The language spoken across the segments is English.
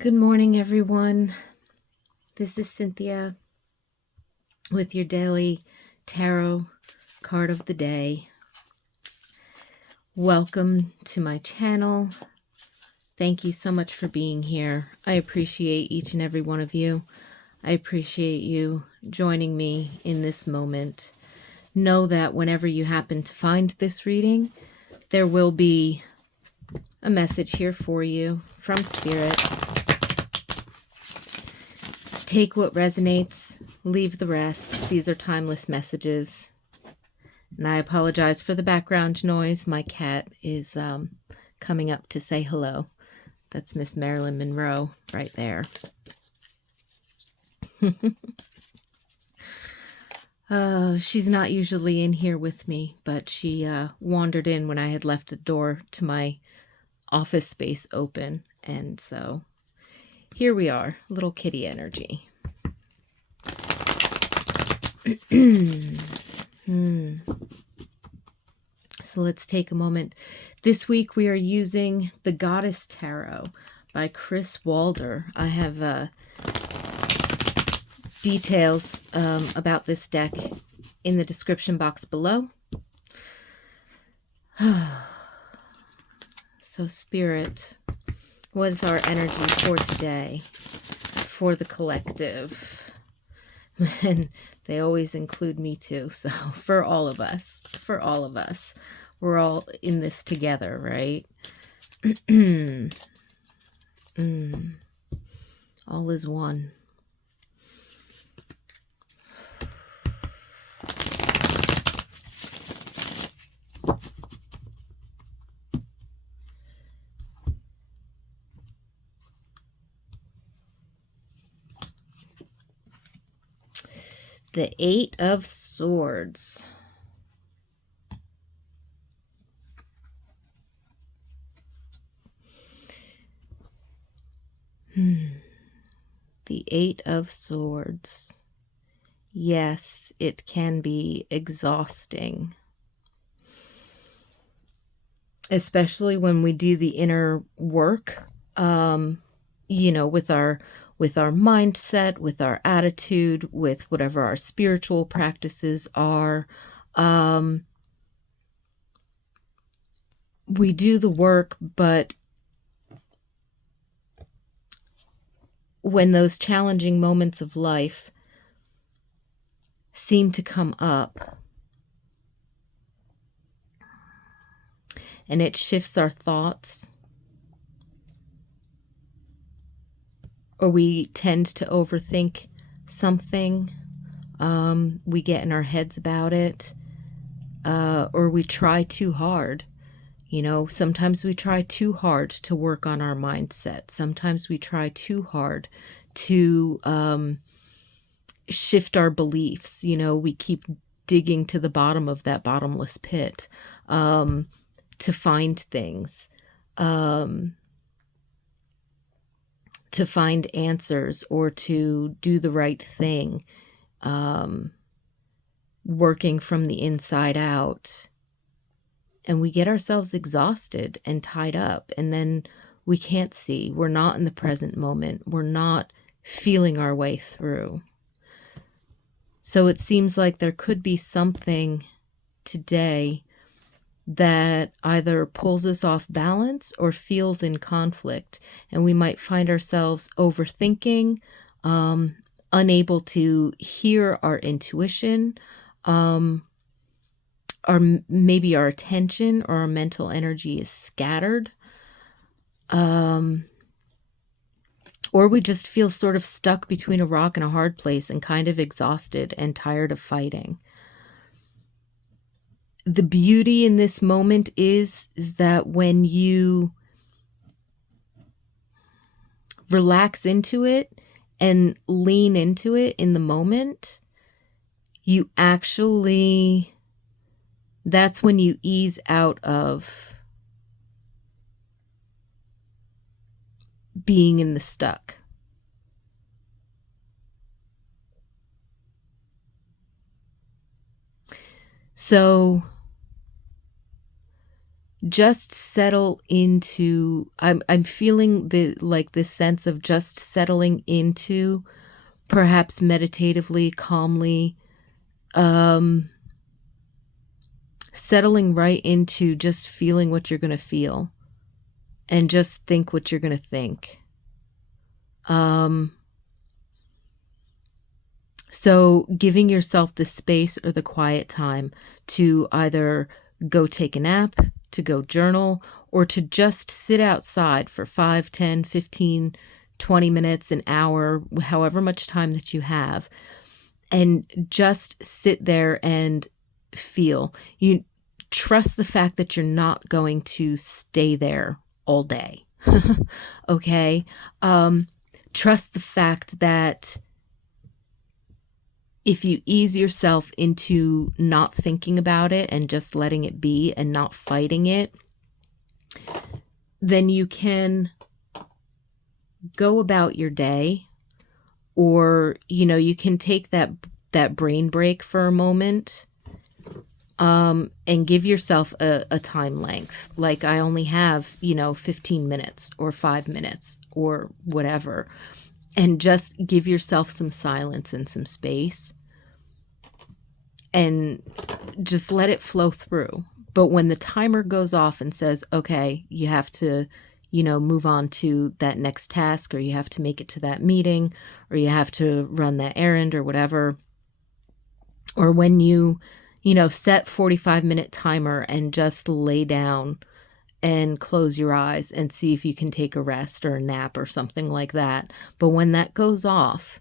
Good morning, everyone. This is Cynthia with your daily tarot card of the day. Welcome to my channel. Thank you so much for being here. I appreciate each and every one of you. I appreciate you joining me in this moment. Know that whenever you happen to find this reading, there will be a message here for you from Spirit. Take what resonates, leave the rest. These are timeless messages. And I apologize for the background noise. My cat is coming up to say hello. That's Miss Marilyn Monroe right there. She's not usually in here with me, but she wandered in when I had left the door to my office space open. And so here we are, little kitty energy. So let's take a moment. This week we are using the Goddess Tarot by Kris Waldherr. I have details about this deck in the description box below. So Spirit, what is our energy for today, for the collective? And they always include me too. So for all of us, we're all in this together, right? All is one. The Eight of Swords. The Eight of Swords. Yes, it can be exhausting. Especially when we do the inner work, with our mindset, with our attitude, with whatever our spiritual practices are. We do the work, but when those challenging moments of life seem to come up, and it shifts our thoughts, or we tend to overthink something, we get in our heads about it, or we try too hard. Sometimes we try too hard to work on our mindset. Sometimes we try too hard to shift our beliefs. We keep digging to the bottom of that bottomless pit to find things, to find answers, or to do the right thing, working from the inside out. And we get ourselves exhausted and tied up, and then we can't see. We're not in the present moment. We're not feeling our way through. So it seems like there could be something today that either pulls us off balance or feels in conflict, and we might find ourselves overthinking, unable to hear our intuition, maybe our attention or our mental energy is scattered, or we just feel sort of stuck between a rock and a hard place and kind of exhausted and tired of fighting. The beauty in this moment is that when you relax into it and lean into it in the moment, that's when you ease out of being in the stuck. So just settle into, I'm feeling this sense of just settling into, perhaps meditatively, calmly, settling right into just feeling what you're going to feel and just think what you're going to think. So giving yourself the space or the quiet time to either go take a nap, to go journal, or to just sit outside for 5, 10, 15, 20 minutes, an hour, however much time that you have, and just sit there and feel. You trust the fact that you're not going to stay there all day. Okay? Trust the fact that if you ease yourself into not thinking about it and just letting it be and not fighting it, then you can go about your day, or, you can take that brain break for a moment, and give yourself a time length. Like, I only have, 15 minutes or 5 minutes or whatever. And just give yourself some silence and some space and just let it flow through. But when the timer goes off and says, okay, you have to, move on to that next task, or you have to make it to that meeting, or you have to run that errand or whatever, or when you, set 45-minute timer and just lay down and close your eyes and see if you can take a rest or a nap or something like that. But when that goes off,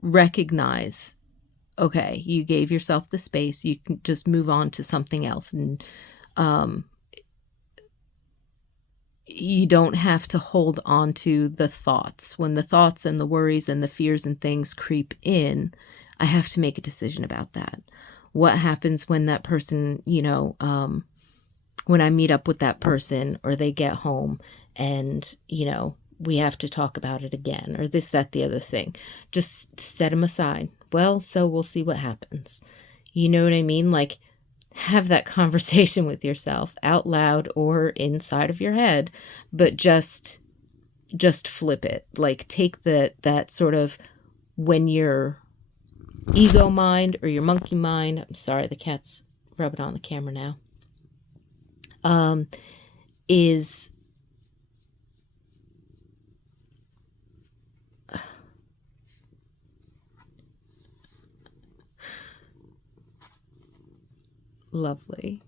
recognize, okay, you gave yourself the space. You can just move on to something else. And you don't have to hold on to the thoughts. When the thoughts and the worries and the fears and things creep in, I have to make a decision about that. What happens when that person, when I meet up with that person, or they get home and, we have to talk about it again, or this, that, the other thing. Just set them aside. Well, so we'll see what happens. You know what I mean? Like, have that conversation with yourself out loud or inside of your head, but just flip it. Like, take that sort of, when your ego mind or your monkey mind, I'm sorry, the cat's rubbing on the camera now, is lovely.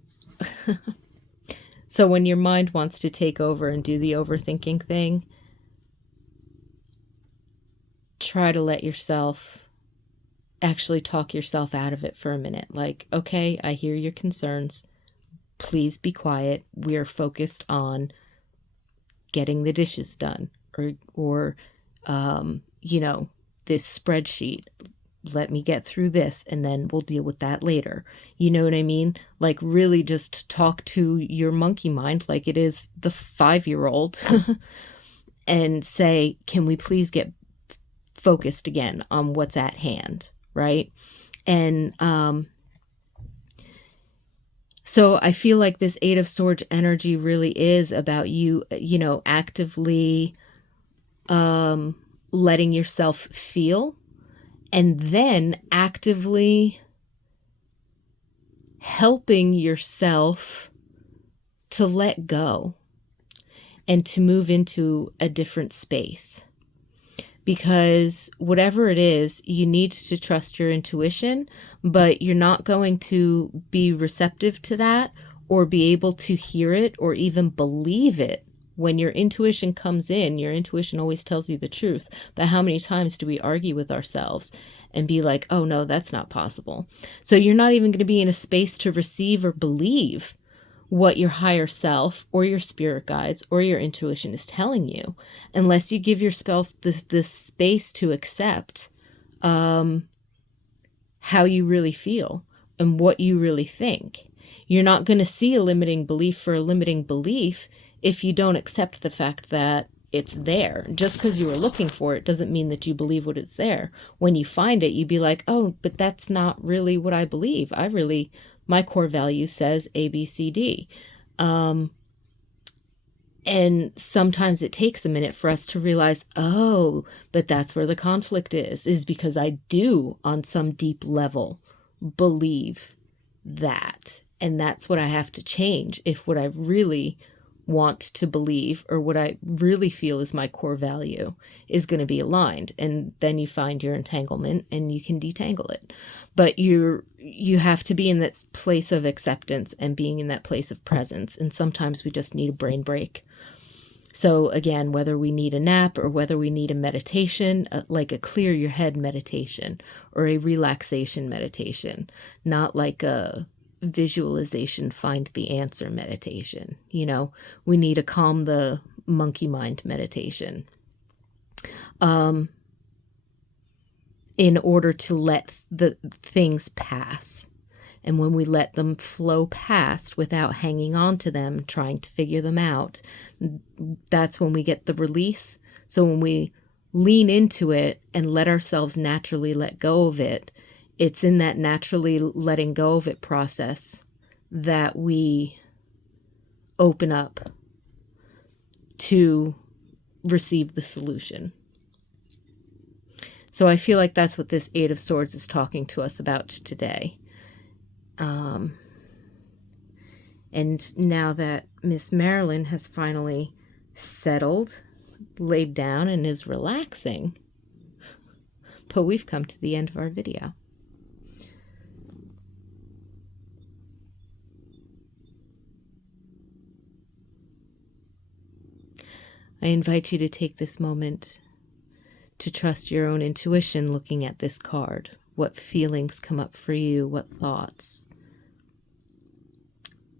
So when your mind wants to take over and do the overthinking thing, try to let yourself actually talk yourself out of it for a minute. Like, okay, I hear your concerns. Please be quiet. We're focused on getting the dishes done, or this spreadsheet. Let me get through this and then we'll deal with that later. You know what I mean? Like, really just talk to your monkey mind like it is the 5-year-old and say, can we please get focused again on what's at hand, right? And so I feel like this 8 of Swords energy really is about you, actively letting yourself feel, and then actively helping yourself to let go and to move into a different space. Because whatever it is, you need to trust your intuition, but you're not going to be receptive to that or be able to hear it or even believe it. When your intuition comes in, your intuition always tells you the truth. But how many times do we argue with ourselves and be like, oh no, that's not possible? So you're not even going to be in a space to receive or believe what your higher self or your spirit guides or your intuition is telling you, unless you give yourself this space to accept how you really feel and what you really think. You're not going to see a limiting belief for a limiting belief if you don't accept the fact that it's there. Just because you were looking for it doesn't mean that you believe what is there. When you find it, you'd be like, oh, but that's not really what I believe. My core value says A, B, C, D. And sometimes it takes a minute for us to realize, oh, but that's where the conflict is because I do, on some deep level, believe that. And that's what I have to change if what I really want to believe or what I really feel is my core value is going to be aligned. And then you find your entanglement and you can detangle it. But you have to be in that place of acceptance and being in that place of presence. And sometimes we just need a brain break. So again, whether we need a nap or whether we need a meditation, like a clear your head meditation or a relaxation meditation, not like a visualization, find the answer meditation. You know, we need a calm the monkey mind meditation. In order to let the things pass. And when we let them flow past without hanging on to them, trying to figure them out, that's when we get the release. So when we lean into it and let ourselves naturally let go of it, it's in that naturally letting go of it process that we open up to receive the solution. So I feel like that's what this Eight of Swords is talking to us about today. And now that Miss Marilyn has finally settled, laid down, and is relaxing, but we've come to the end of our video. I invite you to take this moment to trust your own intuition looking at this card. What feelings come up for you? What thoughts?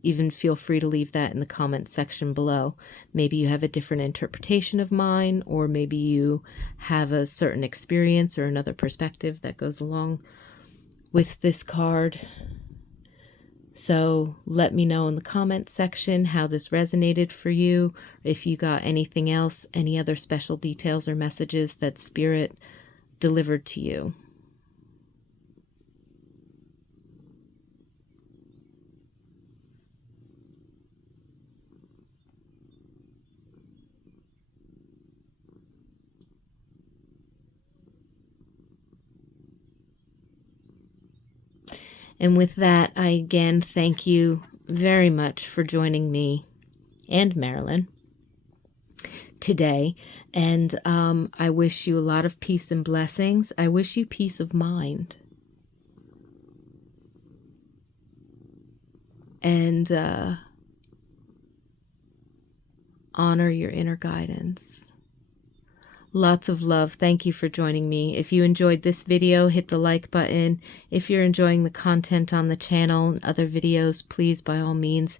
Even feel free to leave that in the comment section below. Maybe you have a different interpretation of mine, or maybe you have a certain experience or another perspective that goes along with this card. So let me know in the comment section how this resonated for you. If you got anything else, any other special details or messages that Spirit delivered to you. And with that, I again thank you very much for joining me and Marilyn today. And I wish you a lot of peace and blessings. I wish you peace of mind. And honor your inner guidance. Lots of love. Thank you for joining me. If you enjoyed this video, hit the like button. If you're enjoying the content on the channel and other videos, please, by all means,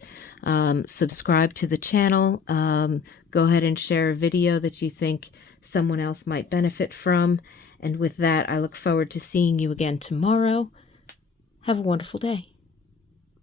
subscribe to the channel. Go ahead and share a video that you think someone else might benefit from. And with that, I look forward to seeing you again tomorrow. Have a wonderful day.